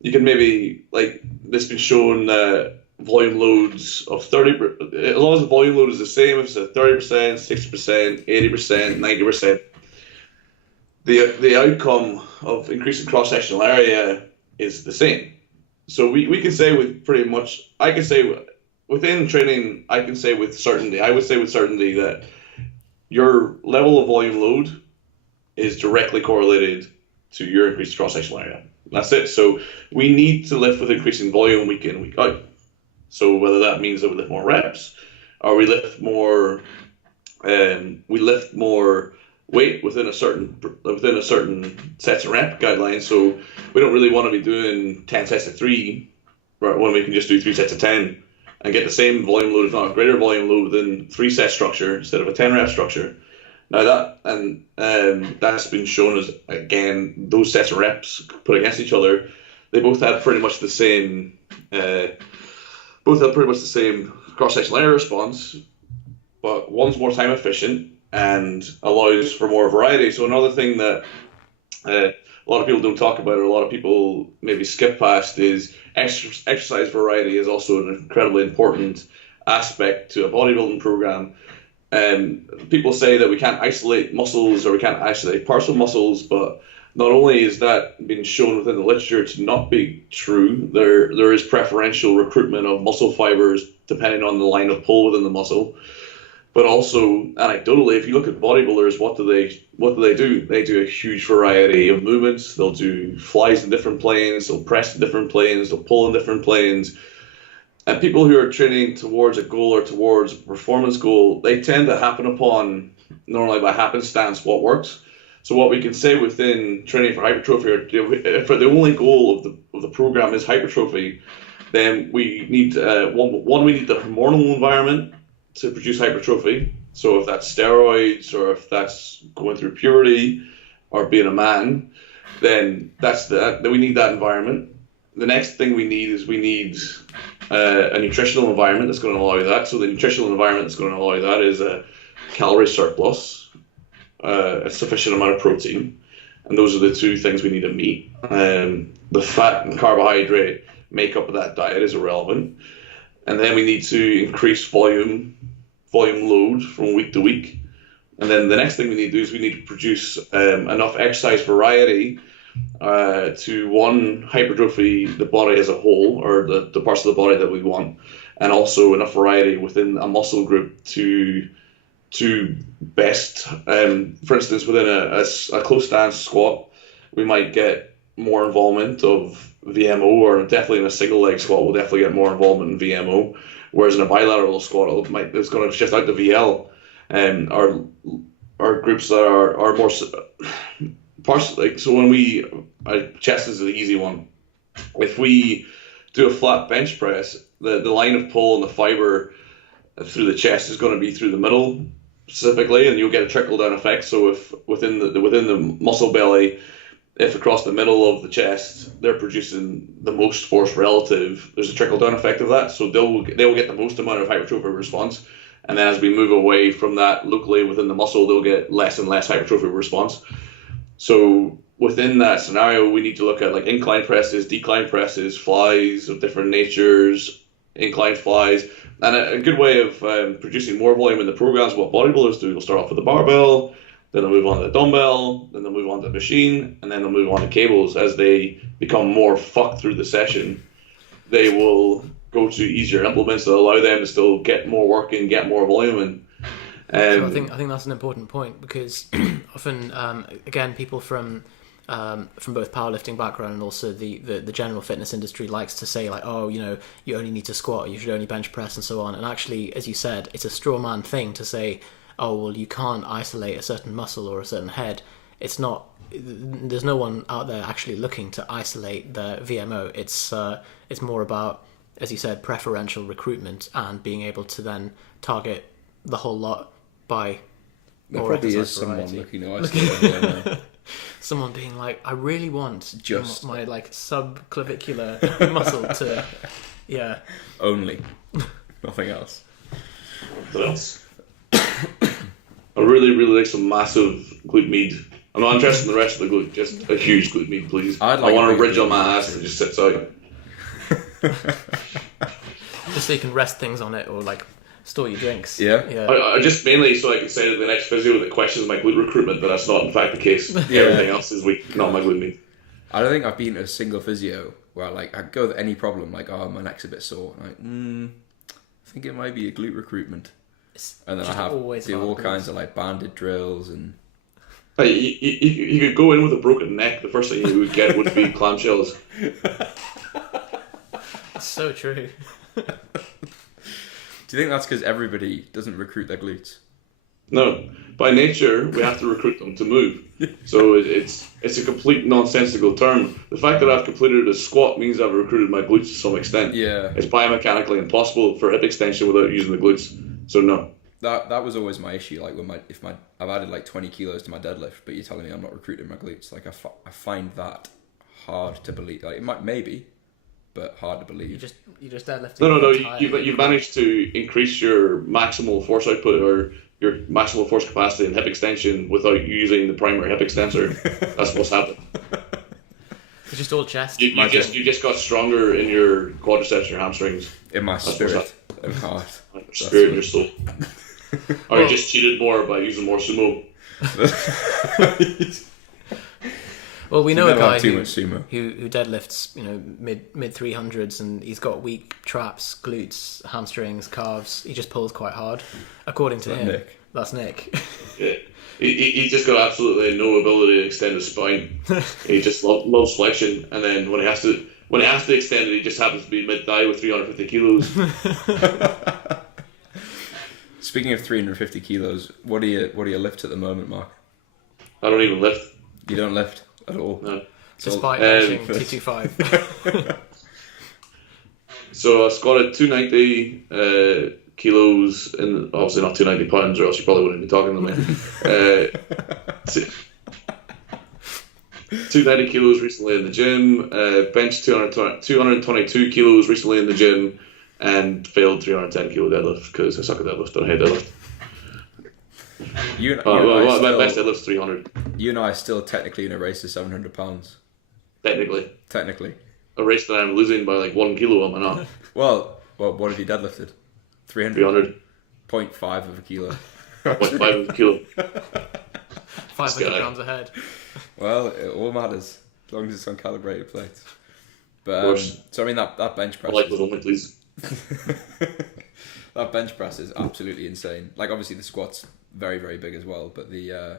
You can maybe, like, this has been shown volume loads of 30, as long as the volume load is the same, if it's at 30%, 60%, 80%, 90%, the outcome of increasing cross-sectional area is the same. So we can say with pretty much, I can say within training, I would say with certainty that your level of volume load is directly correlated to your increased cross-sectional area. That's it. So we need to lift with increasing volume week in, week out. So whether that means that we lift more reps, or we lift more weight within a certain sets of rep guidelines. So we don't really want to be doing 10 sets of 3, right, when we can just do 3 sets of 10 and get the same volume load, if not a greater volume load, within 3 set structure instead of a 10 rep structure. Now that's been shown as, again, those sets of reps put against each other, they both have pretty much the same cross-sectional area response, but one's more time efficient and allows for more variety. So another thing that a lot of people don't talk about, or a lot of people maybe skip past, is exercise variety is also an incredibly important aspect to a bodybuilding program. People say that we can't isolate muscles or we can't isolate parts of muscles, but not only is that being shown within the literature to not be true, there is preferential recruitment of muscle fibers depending on the line of pull within the muscle. But also, anecdotally, if you look at bodybuilders, what do they do? They do a huge variety of movements. They'll do flies in different planes, they'll press in different planes, they'll pull in different planes. And people who are training towards a goal or towards a performance goal, they tend to happen upon, normally by happenstance, what works. So what we can say within training for hypertrophy, or if the only goal of the program is hypertrophy, then we need we need the hormonal environment to produce hypertrophy. So if that's steroids, or if that's going through puberty, or being a man, then then we need that environment. The next thing we need is a nutritional environment that's going to allow that. So the nutritional environment that's going to allow that is a calorie surplus, a sufficient amount of protein, and those are the two things we need to meet. The fat and carbohydrate makeup of that diet is irrelevant, and then we need to increase volume load from week to week. And then the next thing we need to do is we need to produce enough exercise variety to, one, hypertrophy the body as a whole, or the parts of the body that we want, and also enough variety within a muscle group to best, for instance, within a close stance squat, we might get more involvement of VMO, or definitely in a single leg squat we'll definitely get more involvement in VMO, whereas in a bilateral squat it's going to shift out to VL. Our groups that are more parts, like, so when chest is the easy one. If we do a flat bench press, the line of pull and the fiber through the chest is going to be through the middle specifically, and you'll get a trickle down effect. So if within the muscle belly, if across the middle of the chest they're producing the most force relative, there's a trickle down effect of that. So they will get the most amount of hypertrophy response, and then as we move away from that locally within the muscle, they'll get less and less hypertrophy response. So within that scenario, we need to look at like incline presses, decline presses, flies of different natures, incline flies. And a good way of producing more volume in the programs, what bodybuilders do, they'll start off with the barbell, then they'll move on to the dumbbell, then they'll move on to the machine, and then they'll move on to cables. As they become more fucked through the session, they will go to easier implements that allow them to still get more work in, get more volume in. So I think that's an important point, because often, again, people from both powerlifting background and also the general fitness industry likes to say like, oh, you know, you only need to squat, you should only bench press and so on. And actually, as you said, it's a straw man thing to say, oh, well, you can't isolate a certain muscle or a certain head. It's not. There's no one out there actually looking to isolate the VMO. It's more about, as you said, preferential recruitment and being able to then target the whole lot by. There probably is someone looking to isolate. Someone being like, I really want just my like subclavicular muscle to, yeah. Only, nothing else. What else? I really like some massive glute med. I'm not interested in the rest of the glute, just a huge glute med, please. I want a ridge on my ass that just sits out. Just so you can rest things on it, or like store your drinks. Yeah. I just mainly so I can say to the next physio that questions my glute recruitment, but that's not in fact the case. Yeah. Everything else is weak, not my glute med. I don't think I've been to a single physio where I go with any problem, like, oh, my neck's a bit sore. I'm like, I think it might be a glute recruitment. And then I have do all kinds of like banded drills and. Hey, you could go in with a broken neck. The first thing you would get would be clamshells. That's so true. Do you think that's because everybody doesn't recruit their glutes? No, by nature we have to recruit them to move. So it's a complete nonsensical term. The fact that I've completed a squat means I've recruited my glutes to some extent. Yeah, it's biomechanically impossible for hip extension without using the glutes. So no. That was always my issue. Like I've added like 20 kilos to my deadlift, but you're telling me I'm not recruiting my glutes. Like I find that hard to believe. Like it might maybe, but hard to believe. You just deadlifting. No. You've managed to increase your maximal force output or your maximal force capacity and hip extension without using the primary hip extensor. That's what's happened. It's just all chest. You just got stronger in your quadriceps and your hamstrings. In my spirit and heart. Your spirit and your soul. Or you just cheated more by using more sumo. Well, we know a guy too who much sumo. who deadlifts, mid 300s, and he's got weak traps, glutes, hamstrings, calves. He just pulls quite hard, according to him. Nick? That's Nick. Yeah. He just got absolutely no ability to extend his spine. He just loves flexion, and then when he has to extend it, he just happens to be mid-thigh with 350 kilos. Speaking of 350 kilos, what do you lift at the moment, Mark? I don't even lift. You don't lift at all? No. Despite benching 225. So I squatted 290 kilos, and obviously not 290 pounds, or else you probably wouldn't be talking to me. 290 kilos recently in the gym, benched 222 kilos recently in the gym, and failed 310 kilo deadlift because I suck at deadlift. I hate deadlift. My best deadlift's 300. You and I are still technically in a race to 700 pounds. Technically. A race that I'm losing by like 1 kilo, am I not? Well, what have you deadlifted? 300. 0.5 of a kilo. 0.5 of a kilo. 500 grams ahead. Well, it all matters as long as it's on calibrated plates. But so I mean that bench press. I like those only, please. That bench press is absolutely insane. Like obviously the squat's very, very big as well, but I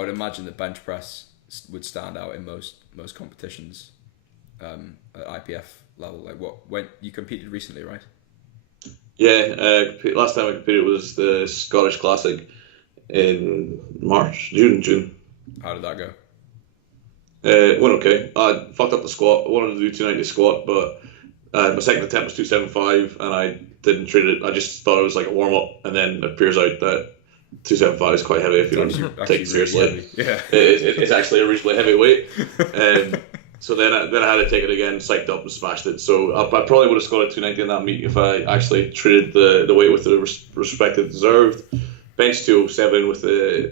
would imagine the bench press would stand out in most competitions at IPF level. Like when you competed recently, right? Yeah, last time I competed was the Scottish Classic in June. How did that go? It went okay. I fucked up the squat. I wanted to do 290 squat, but my second attempt was 275, and I didn't treat it. I just thought it was like a warm up, and then it appears out that 275 is quite heavy if you don't take it seriously. Really yeah, it's actually a reasonably heavy weight. So then I had to take it again, psyched up and smashed it. So I probably would have scored a 290 in that meet if I actually treated the weight with the respect it deserved. Bench 207 with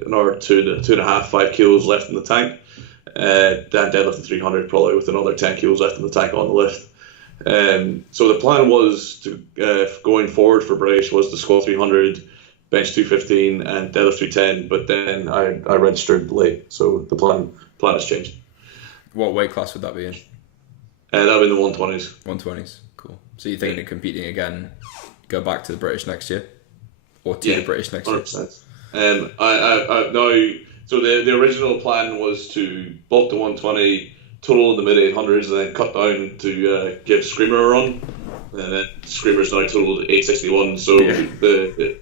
another 5 kilos left in the tank. Then deadlifted 300 probably with another 10 kilos left in the tank on the lift. So the plan was to going forward for British was to squat 300, bench 215 and deadlift 310. But then I registered late, so the plan has changed. What weight class would that be in? That would be in the 120s. 120s, cool. So you're thinking of competing again, go back to the British next year? Or to the British next 100%. year? So the original plan was to bulk to 120, total in the mid 800s, and then cut down to give Screamer a run. And then Screamer's now totaled 861, so the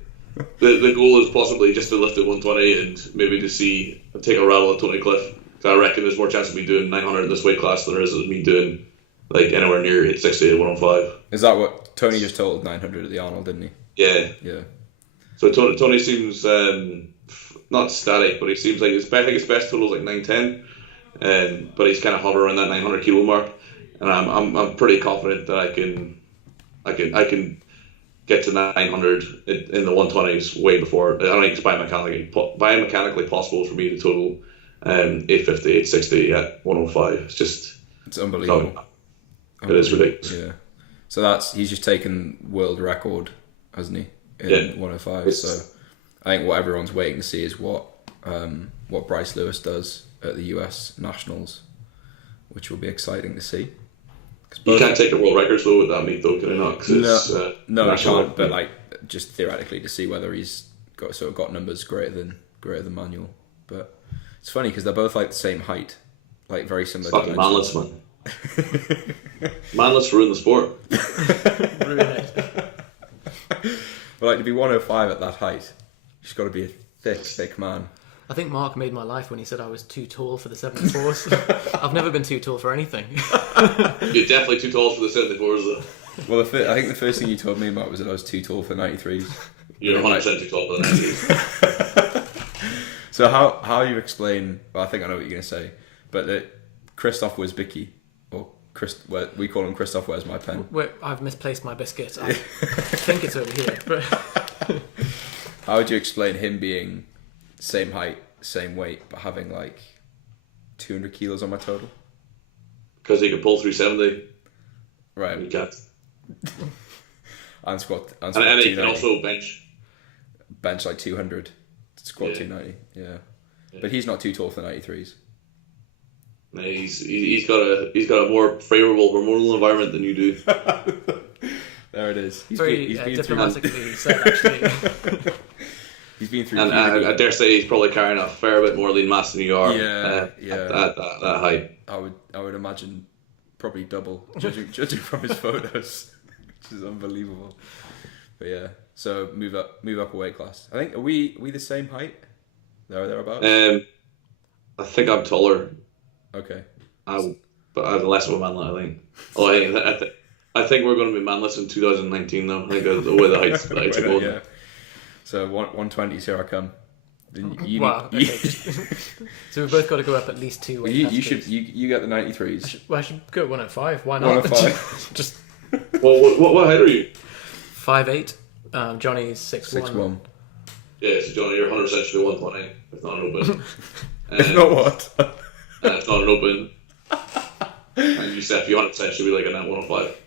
goal is possibly just to lift at 120 and maybe to take a rattle at Tony Cliff. I reckon there's more chance of me doing 900 in this weight class than there is of me doing like anywhere near 860 at 105. Is that what Tony just totaled 900 at the Arnold, didn't he? Yeah. So Tony seems not static, but he seems like I think his best total is like 910, but he's kind of hovering around that 900 kilo mark, and I'm pretty confident that I can get to 900 in the 120s way before. I don't think it's biomechanically possible for me to total 850, 860 at 105. It's unbelievable. It is ridiculous. Yeah. So he's just taken world record, hasn't he? In 105. So I think what everyone's waiting to see is what Bryce Lewis does at the US Nationals, which will be exciting to see. You can't take a world record though with that meet though, can you not? No, you can't. But like just theoretically to see whether he's got numbers greater than Manuel. But it's funny because they're both like the same height, like very similar. Fucking manless, man. Manless ruin the sport. Ruin it. But like to be 105 at that height, you just got to be a thick man. I think Mark made my life when he said I was too tall for the 74s. I've never been too tall for anything. You're definitely too tall for the 74s though. Well, I think the first thing you told me about was that I was too tall for 93s. You're 100% too tall for the 93s. So how you explain? Well, I think I know what you're going to say, but Christoph Wozbicki, or we call him Christoph. Where's my pen? I've misplaced my biscuit. I think it's over here. But how would you explain him being same height, same weight, but having like 200 kilos on my total? Because he could pull 370. Right. You can't. And squat and he can also bench like 200, squat 290. Yeah. But he's not too tall for 93s. He's got a more favourable hormonal environment than you do. There it is. He's Very been diplomatically said, actually. He's been through. And I dare say he's probably carrying a fair bit more lean mass than you are. At that height. I would imagine probably double, judging from his photos, which is unbelievable. But yeah, so move up a weight class. I think are we the same height? Thereabouts. I think I'm taller. Okay. But I'm less of a manlet, I think. Oh, I think we're going to be manless in 2019 though. I think the way the heights are going. Yeah. So 120s, here I come. Wow. Okay. So we've both got to go up at least 2 weight classes. You get the 93s. I should go at 105. Why not? 105. Just. Well, what height are you? 5'8". Johnny's 6'1". 6'1". Yeah, so Johnny, you're 100% should be 120. If not an open. If not what? If not an open. And you said you 100% should be like a 105.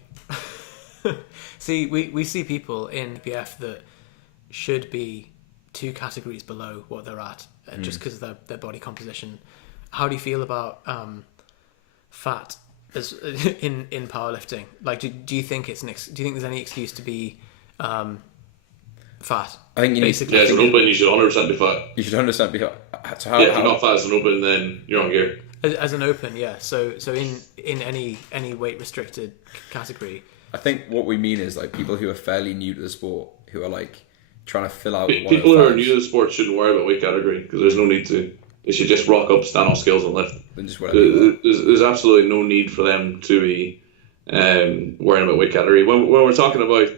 See, we see people in PF that should be 2 categories below what they're at, just because of their body composition. How do you feel about fat as in powerlifting? Like, do you think do you think there's any excuse to be fat? I think basically. As an open, you should 100% be fat. You should 100% be fat. So if you're not fat as an open, then you're on gear. As an open, yeah. So in any weight restricted category. I think what we mean is like people who are fairly new to the sport, who are like trying to fill out. People who are new to the sport shouldn't worry about weight category because there's no need to. They should just rock up, stand on scales, and lift. Then just there's absolutely no need for them to be worrying about weight category. When we're talking about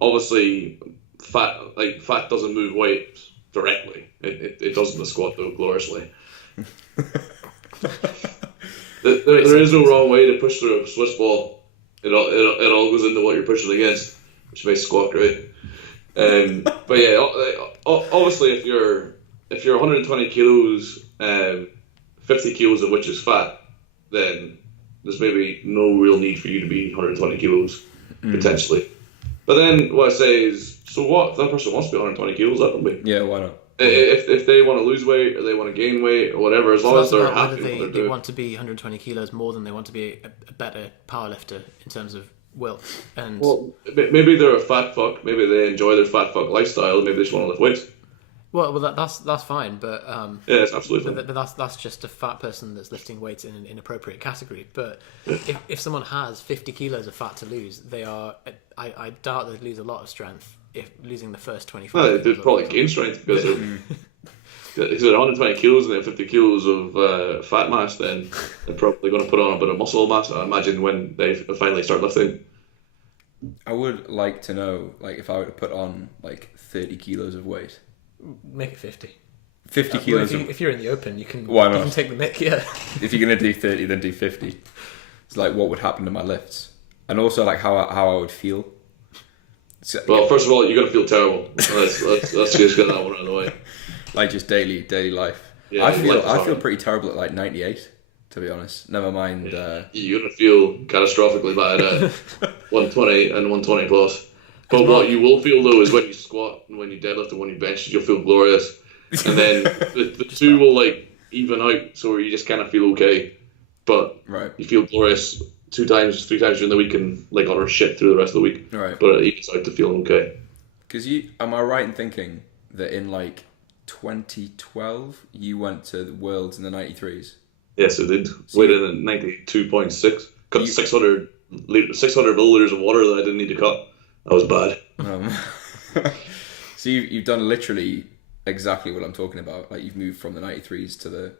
obviously fat doesn't move weight directly. It does in the squat though gloriously. There is no wrong way to push through a Swiss ball. It all goes into what you're pushing against, which makes squat great. But yeah, obviously if you're 120 kilos, 50 kilos of which is fat, then there's maybe no real need for you to be 120 kilos potentially. But then what I say is, so what? If that person wants to be 120 kilos, let them be. Yeah, why not? If they want to lose weight or they want to gain weight or whatever, as long as they're happy with what they're doing. They want to be 120 kilos more than they want to be a better powerlifter in terms of will. And well, maybe they're a fat fuck. Maybe they enjoy their fat fuck lifestyle. Maybe they just want to lift weights. Well, that's fine, but yeah, it's absolutely fine. But that's just a fat person that's lifting weights in an inappropriate category. But if someone has 50 kilos of fat to lose, I doubt they'd lose a lot of strength if losing the first 25. No, they'd probably gain strength because if they're 120 kilos and they have 50 kilos of fat mass, then they're probably going to put on a bit of muscle mass, I imagine, when they finally start lifting. I would like to know, like, if I were to put on like 30 kilos of weight. Make it 50. 50 kilos. If you're in the open, you can. Why not? You can take the mick. Yeah. If you're gonna do 30, then do 50. It's like what would happen to my lifts, and also like how I would feel. So, well, first of all, you're gonna feel terrible. Let's just get that one out of the way. Like just daily life. Yeah, I feel pretty terrible at like 98. To be honest, never mind. You're gonna feel catastrophically bad at 120 and 120 plus. But what you will feel though is when you squat and when you deadlift and when you bench, you'll feel glorious. And then the two will like even out, so you just kind of feel okay. But you feel glorious 2 times, 3 times during the week and like utter shit through the rest of the week. Right. But it evens out to feeling okay. Because am I right in thinking that in like 2012 you went to the Worlds in the 93s? Yes, I did. Weighed in at 92.6. Cut 600 milliliters of water that I didn't need to cut. That was bad. So you've done literally exactly what I'm talking about. Like you've moved from the 93s to the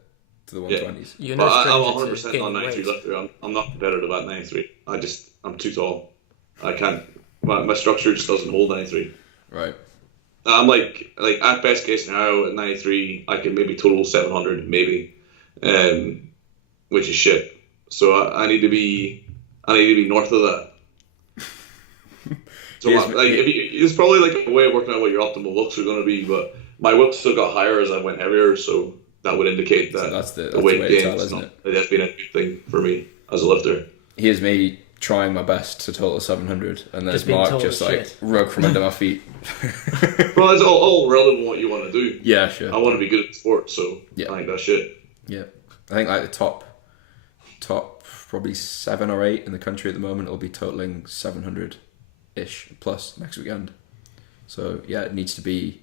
120s. Yeah. I'm 100% on 93 lifter. I'm not competitive at 93. I'm too tall. I can't. My structure just doesn't hold 93. Right. I'm like at best case scenario at 93, I can maybe total 700 maybe, which is shit. So I need to be north of that. So it's probably like a way of working out what your optimal looks are going to be, but my whip still got higher as I went heavier, so that would indicate that that's the weight way gain is not. That's been a good thing for me as a lifter. Here's me trying my best to total 700, and there's Mark just like shit. rug from under my feet. Well, it's all relevant what you want to do. Yeah, sure. I want to be good at sport, so yeah. I think that's shit. Yeah. I think like the top probably 7 or 8 in the country at the moment will be totaling 700-ish plus next weekend. So yeah, it needs to be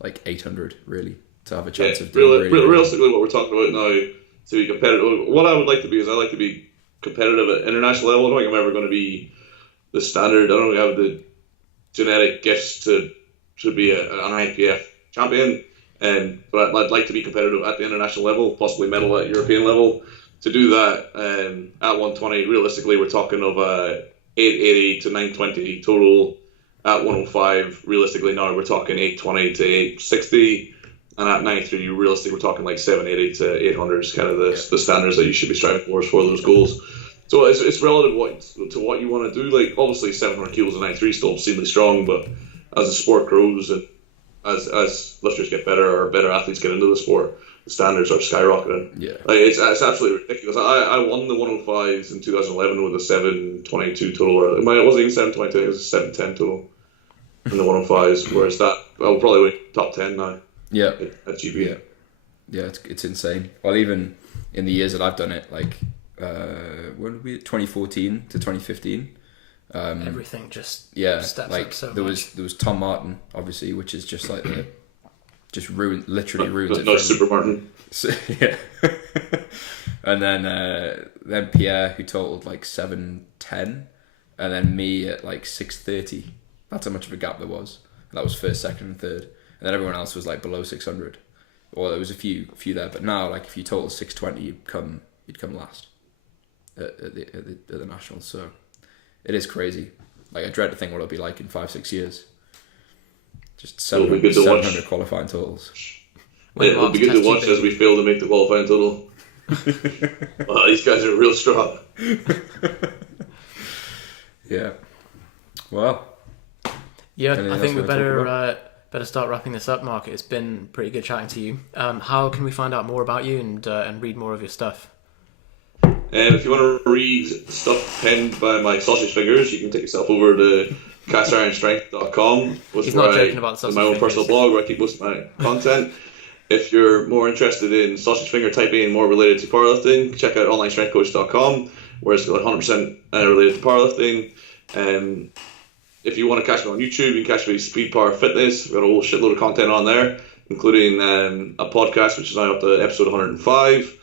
like 800 really to have a chance of doing realistically what we're talking about now to be competitive. What I would like to be is I like to be competitive at international level. I don't think I'm ever going to be the standard. I don't have the genetic gifts to be an IPF champion, but I'd like to be competitive at the international level, possibly medal at European level. To do that at 120, realistically, we're talking of 880 to 920 total. At 105, realistically now we're talking 820 to 860, and at 93, realistically we're talking like 780 to 800 is kind of the standards that you should be striving for those goals. So it's relative to what you want to do. Like obviously 700 kilos at 93 is still obscenely strong, but as the sport grows and as lifters get better or better athletes get into the sport, the standards are skyrocketing. Yeah, like it's absolutely ridiculous. I won the 105s in 2011 with a 722 total. Or it wasn't even 722; it was a 710 total in the 105s. Whereas that I'll probably win top 10 now. Yeah, at GB. Yeah, it's insane. Well, even in the years that I've done it, like when did we 2014 to 2015. Everything just steps like up so there much. was Tom Martin, obviously, which is just like literally ruins it. No, Super Martin. So, yeah. And then Pierre, who totaled like 710, and then me at like 630. That's how much of a gap there was. And that was first, second, and third. And then everyone else was like below 600. Or there was a few there, but now like if you total 620, you'd come last at the nationals. So it is crazy. Like I dread to think what it'll be like in 5-6 years. Just 700 qualifying totals. It'll be good to watch as we fail to make the qualifying total. Wow, these guys are real strong. Yeah. Well. Yeah, I think we better start wrapping this up, Mark. It's been pretty good chatting to you. How can we find out more about you and read more of your stuff? If you want to read stuff penned by my sausage fingers, you can take yourself over to castironstrength.com, He's not joking about the sausage my own fingers. personal blog where I keep most of my content. If you're more interested in sausage finger typing and more related to powerlifting, check out onlinestrengthcoach.com, where it's 100% related to powerlifting. If you want to catch me on YouTube, you can catch me Speed Power Fitness. We've got a whole shitload of content on there, including a podcast, which is now up to episode 105.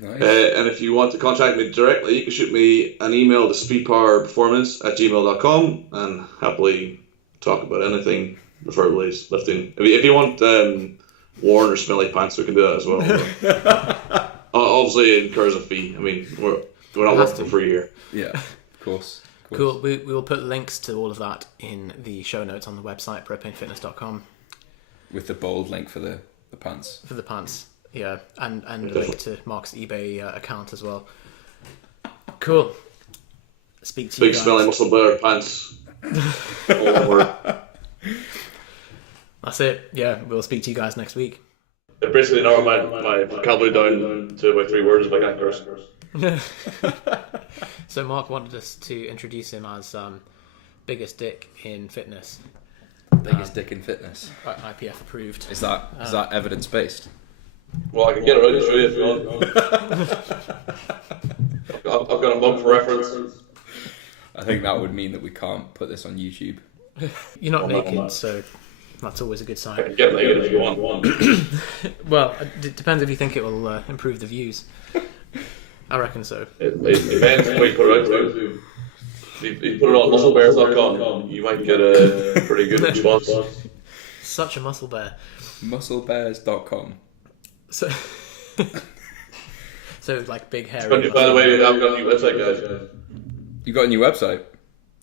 Nice. And if you want to contact me directly, you can shoot me an email to speedpowerperformance@gmail.com and happily talk about anything, preferably lifting. If you want worn or smelly pants, we can do that as well. Obviously, it incurs a fee. I mean, we're not working for free here. Yeah, of course. Cool. We will put links to all of that in the show notes on the website, propanefitness.com. With the bold link for the pants. For the pants, yeah. And a link to Mark's eBay account as well. Cool. Speak to you Big guys. smelly muscle bear pants. All one word. That's it. Yeah, we'll speak to you guys next week. It basically narrowed my vocabulary down to about 3 words if I can't curse. So Mark wanted us to introduce him as biggest dick in fitness. Biggest dick in fitness. IPF approved. Is that evidence based? Well, I can get it ready to show you if you want. I've got a mug for reference. I think that would mean that we can't put this on YouTube. You're not naked, so that's always a good sign. I can get naked if you want. Well, it depends if you think it will improve the views. I reckon so. It depends what you put it out to. If you put it on musclebears.com, you might get a pretty good response. Such a muscle bear. Musclebears.com. So like big hairy. By the way, I've got a new website, guys. You got a new website?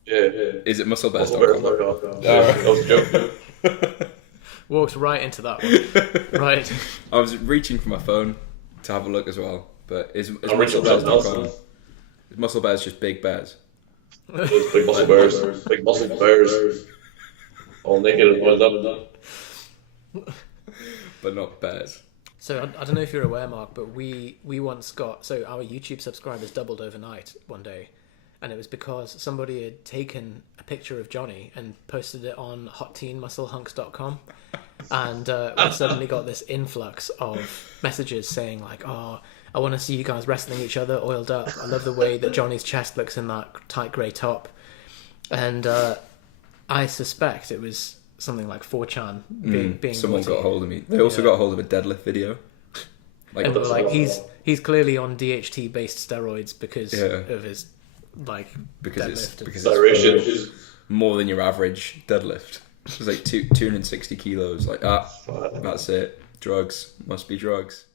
Yeah. Is it musclebears.com? Musclebears.com. That was a joke. Walked right into that one. Right. I was reaching for my phone to have a look as well, but is musclebears.com? Is Muscle Bears just big bears? Big muscle bears. Big muscle bears. All naked and boiled up. But not bears. So I don't know if you're aware, Mark, but we once got... So our YouTube subscribers doubled overnight one day. And it was because somebody had taken a picture of Johnny and posted it on hotteenmusclehunks.com. And we suddenly got this influx of messages saying like, oh, I want to see you guys wrestling each other, oiled up. I love the way that Johnny's chest looks in that tight grey top. And I suspect it was something like 4chan being someone naughty. got hold of me. They also got hold of a deadlift video. Like, And like he's clearly on DHT based steroids because Yeah. of his like because deadlift. it's more than your average deadlift. It's like 260 kilos. Like that's it. Drugs must be drugs.